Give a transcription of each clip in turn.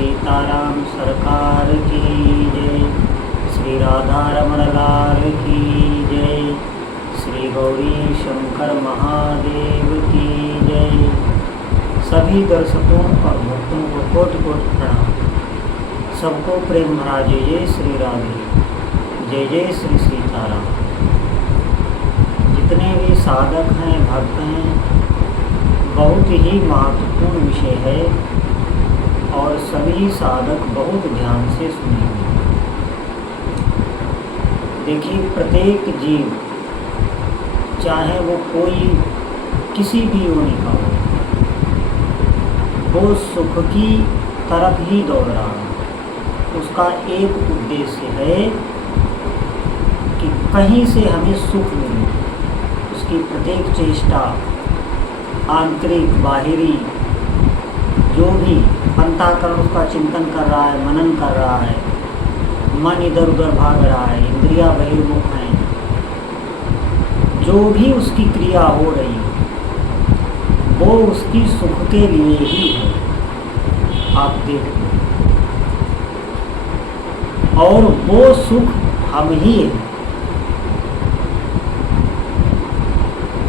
सीताराम सरकार की जय। श्री राधा रमण लाल की जय। श्री गौरी शंकर महादेव की जय। सभी दर्शकों और भक्तों को कोटि कोटि प्रणाम। सबको प्रेम भरा जय जय श्री राधे, जय जय श्री सीताराम। जितने भी साधक हैं, भक्त हैं, बहुत ही महत्वपूर्ण विषय है और सभी साधक बहुत ध्यान से सुनेंगे। देखिए, प्रत्येक जीव, चाहे वो कोई किसी भी योनि का हो, वो सुख की तरफ ही दौड़ रहा है। उसका एक उद्देश्य है कि कहीं से हमें सुख मिले। उसकी प्रत्येक चेष्टा, आंतरिक बाहरी, जो भी अंतःकरण उसका चिंतन कर रहा है, मनन कर रहा है, मन इधर उधर भाग रहा है, इंद्रियां बहिर्मुख हैं, जो भी उसकी क्रिया हो रही है वो उसकी सुख के लिए ही है। आप देखो, और वो सुख हम ही हैं।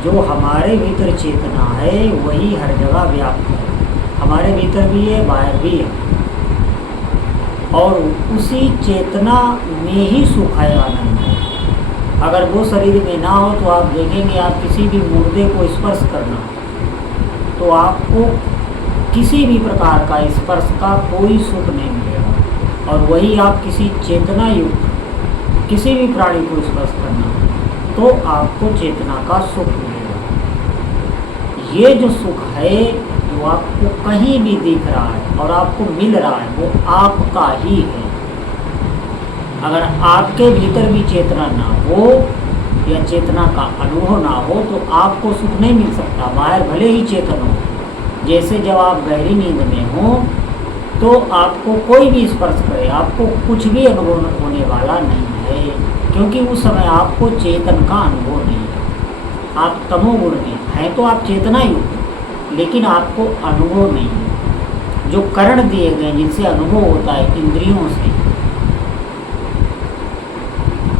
जो हमारे भीतर चेतना है वही हर जगह व्याप्त है। हमारे भीतर भी है, बाहर भी है, और उसी चेतना में ही सुख है, आनंद है। अगर वो शरीर में ना हो तो आप देखेंगे, आप किसी भी मुर्दे को स्पर्श करना तो आपको किसी भी प्रकार का स्पर्श का कोई सुख नहीं मिलेगा। और वही आप किसी चेतना युक्त किसी भी प्राणी को स्पर्श करना तो आपको चेतना का सुख मिलेगा। ये जो सुख है वो आपको कहीं भी दिख रहा है और आपको मिल रहा है, वो आपका ही है। अगर आपके भीतर भी चेतना ना हो या चेतना का अनुभव ना हो तो आपको सुख नहीं मिल सकता। बाहर भले ही चेतन हो, जैसे जब आप गहरी नींद में हो तो आपको कोई भी स्पर्श करे, आपको कुछ भी अनुभव होने वाला नहीं है, क्योंकि उस समय आपको चेतन का अनुभव नहीं है। आप तमोगुण में हैं तो आप चेतना ही हो, लेकिन आपको अनुभव नहीं है। जो करण दिए गए जिनसे अनुभव होता है, इंद्रियों से,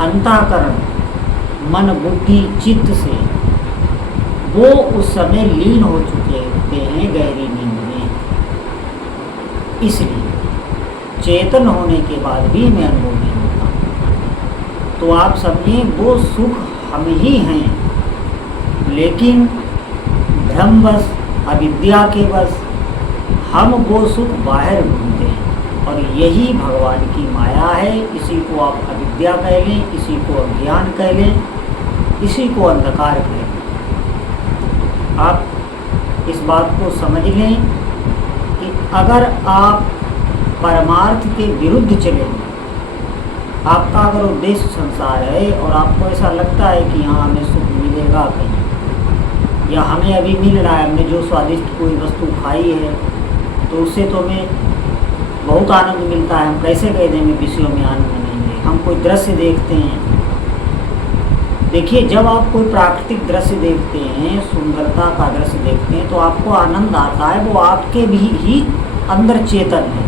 अंतःकरण, मन बुद्धि चित्त से, वो उस समय लीन हो चुके होते हैं गहरी नींद में। इसलिए चेतन होने के बाद भी हमें अनुभव नहीं होता। तो आप सब में वो सुख हम ही हैं, लेकिन भ्रमवश, अविद्या के वश हम वो सुख बाहर ढूंढते हैं, और यही भगवान की माया है। इसी को आप अविद्या कह लें, इसी को अज्ञान कह लें, इसी को अंधकार कह लें। आप इस बात को समझ लें कि अगर आप परमार्थ के विरुद्ध चलेंगे, आपका अगर उद्देश्य संसार है और आपको ऐसा लगता है कि हाँ हमें सुख मिलेगा कहीं, या हमें अभी मिल रहा है, हमने जो स्वादिष्ट कोई वस्तु खाई है तो उससे तो हमें बहुत आनंद मिलता है, हम कैसे कह दें हमें विषयों में आनंद नहीं है। हम कोई दृश्य देखते हैं, देखिए जब आप कोई प्राकृतिक दृश्य देखते हैं, सुंदरता का दृश्य देखते हैं तो आपको आनंद आता है, वो आपके भी ही अंदर चेतन है,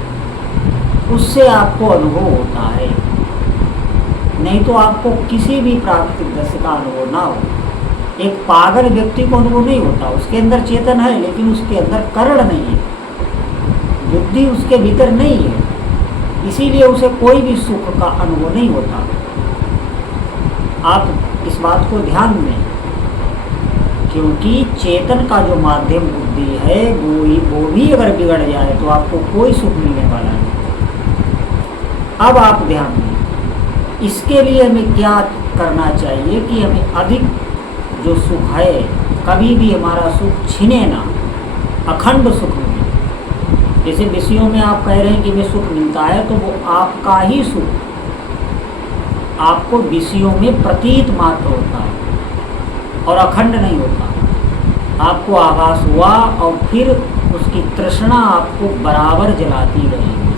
उससे आपको अनुभव होता है। नहीं तो आपको किसी भी प्राकृतिक दृश्य का अनुभव ना हो। एक पागल व्यक्ति को अनुभव नहीं होता, उसके अंदर चेतन है लेकिन उसके अंदर करण नहीं है, बुद्धि उसके भीतर नहीं है, इसीलिए उसे कोई भी सुख का अनुभव नहीं होता। आप इस बात को ध्यान दें, क्योंकि चेतन का जो माध्यम बुद्धि है वो भी अगर बिगड़ जाए तो आपको कोई सुख मिलने वाला नहीं। अब आप ध्यान दें, इसके लिए हमें क्या करना चाहिए कि हमें अधिक जो सुख है, कभी भी हमारा सुख छिने ना, अखंड सुख मिले। जैसे विषयों में आप कह रहे हैं कि हमें सुख मिलता है, तो वो आपका ही सुख आपको विषयों में प्रतीत मात्र होता है और अखंड नहीं होता। आपको आभास हुआ और फिर उसकी तृष्णा आपको बराबर जलाती रहेगी,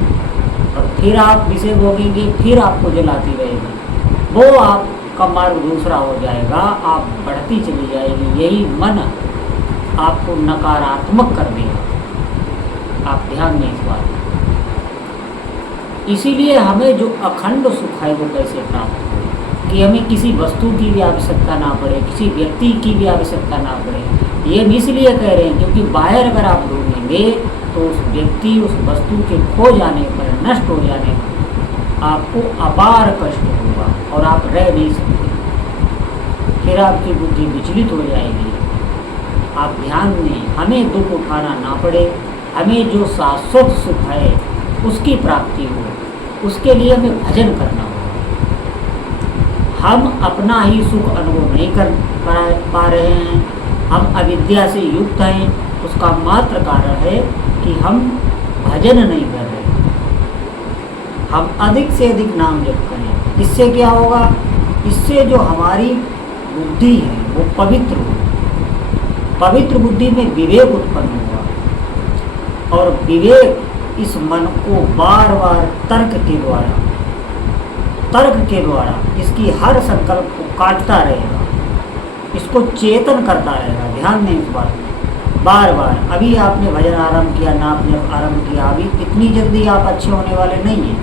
और फिर आप विषय भोगेंगे, फिर आपको जलाती रहेगी। वो आपका मार्ग दूसरा हो जाएगा, आप बढ़ती चली जाएगी। यही मन आपको नकारात्मक कर देगा। आप ध्यान दें इस बात। इसीलिए हमें जो अखंड सुख है वो कैसे प्राप्त हो, कि हमें किसी वस्तु की भी आवश्यकता ना पड़े, किसी व्यक्ति की भी आवश्यकता ना पड़े। ये हम इसलिए कह रहे हैं क्योंकि बाहर अगर आप ढूंढेंगे तो उस व्यक्ति, उस वस्तु के खो जाने पर, नष्ट हो जाने पर आपको अपार कष्ट होगा और आप रह नहीं सकते। फिर आपकी बुद्धि विचलित हो जाएगी। आप ध्यान दें, हमें दुख उठाना ना पड़े, हमें जो शाश्वत सुख है उसकी प्राप्ति हो, उसके लिए हमें भजन करना होगा। हम अपना ही सुख अनुभव नहीं कर पा रहे हैं, हम अविद्या से युक्त हैं। उसका मात्र कारण है कि हम भजन नहीं कर रहे। हम अधिक से अधिक नाम जप करें। इससे क्या होगा? इससे जो हमारी बुद्धि है वो पवित्र हो, पवित्र बुद्धि में विवेक उत्पन्न होगा और विवेक इस मन को बार बार तर्क के द्वारा इसकी हर संकल्प को काटता रहेगा, इसको चेतन करता रहेगा। ध्यान दें इस बात में। बार बार, अभी आपने भजन आरंभ किया, नाम जप आरंभ किया, अभी इतनी जल्दी आप अच्छे होने वाले नहीं हैं,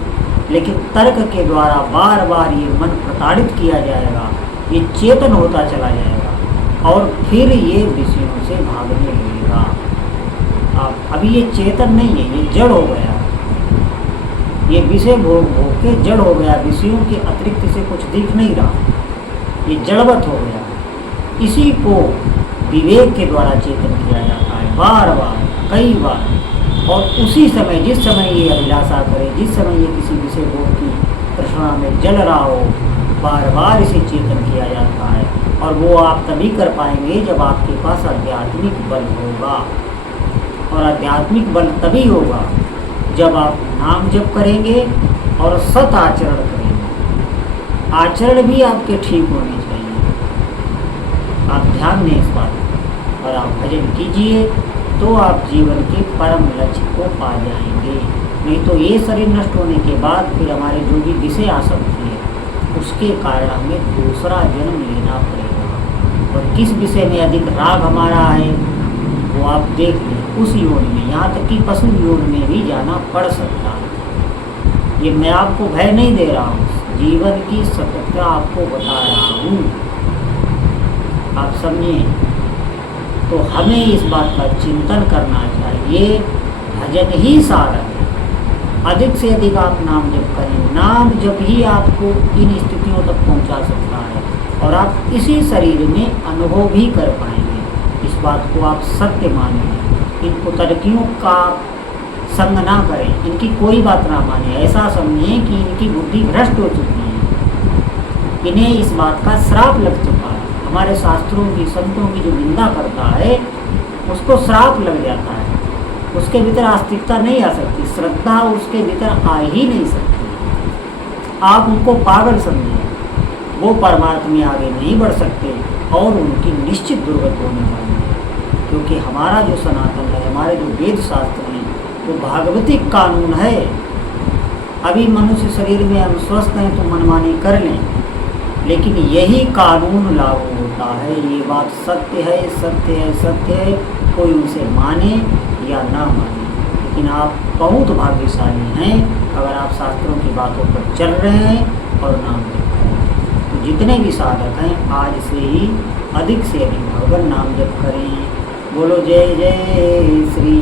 लेकिन तर्क के द्वारा बार बार ये मन प्रताड़ित किया जाएगा, ये चेतन होता चला जाएगा और फिर ये विषयों से भागने लगेगा। आप अभी ये चेतन नहीं है, ये जड़ हो गया, ये विषय भोग भोग के जड़ हो गया, विषयों के अतिरिक्त से कुछ दिख नहीं रहा, ये जड़वत हो गया। इसी को विवेक के द्वारा चेतन किया जाता है, बार बार, कई बार। और उसी समय, जिस समय ये अभिलाषा करे, जिस समय ये किसी विषय भोग की तृष्णा में जल रहा हो, बार बार इसे चेतन किया जाता है। और वो आप तभी कर पाएंगे जब आपके पास आध्यात्मिक बल होगा। और आध्यात्मिक बल तभी होगा जब आप नाम जप करेंगे और सत आचरण करेंगे। आचरण भी आपके ठीक होने चाहिए। आप ध्यान दें इस बात और आप भजन कीजिए तो आप जीवन के परम लक्ष्य को पा जाएंगे। नहीं तो ये शरीर नष्ट होने के बाद फिर हमारे जो भी विषय आसक्ति है उसके कारण हमें दूसरा जन्म लेना पड़ेगा। और किस विषय में अधिक राग हमारा है वो आप देख लें, उस योनि में, यहाँ तक कि पशु योनि में भी जाना पड़ सकता है। ये मैं आपको भय नहीं दे रहा हूँ, जीवन की सत्यता आपको बता रहा हूँ, आप समझिए। तो हमें इस बात का चिंतन करना चाहिए, भजन ही सार है। अधिक से अधिक आप नाम जप करें, नाम जप ही आपको इन स्थितियों तक पहुंचा सकता है और आप इसी शरीर में अनुभव भी कर पाएंगे। इस बात को आप सत्य मानिए, इन कुतर्कियों का संग ना करें, इनकी कोई बात ना माने। ऐसा समझें कि इनकी बुद्धि भ्रष्ट हो चुकी है, इन्हें इस बात का श्राप लग चुका है। हमारे शास्त्रों की, संतों की जो निंदा करता है उसको श्राप लग जाता है, उसके भीतर आस्तिकता नहीं आ सकती, श्रद्धा उसके भीतर आ ही नहीं सकती। आप उनको पागल समझें, वो परमात्मा में आगे नहीं बढ़ सकते और उनकी निश्चित दुर्गति होने वाली है। क्योंकि हमारा जो सनातन है, हमारे जो वेद शास्त्र हैं, वो भागवतिक कानून है। अभी मनुष्य शरीर में हम स्वस्थ हैं तो मनमानी कर लें, लेकिन यही कानून लागू होता है। ये बात सत्य है, सत्य है, सत्य है, कोई उसे माने या ना माने, लेकिन आप बहुत भाग्यशाली हैं अगर आप शास्त्रों की बातों पर चल रहे हैं और नाम जप करें। तो जितने भी साधक हैं आज से ही अधिक से अधिक भगवान नाम जप करें। बोलो जय जय श्री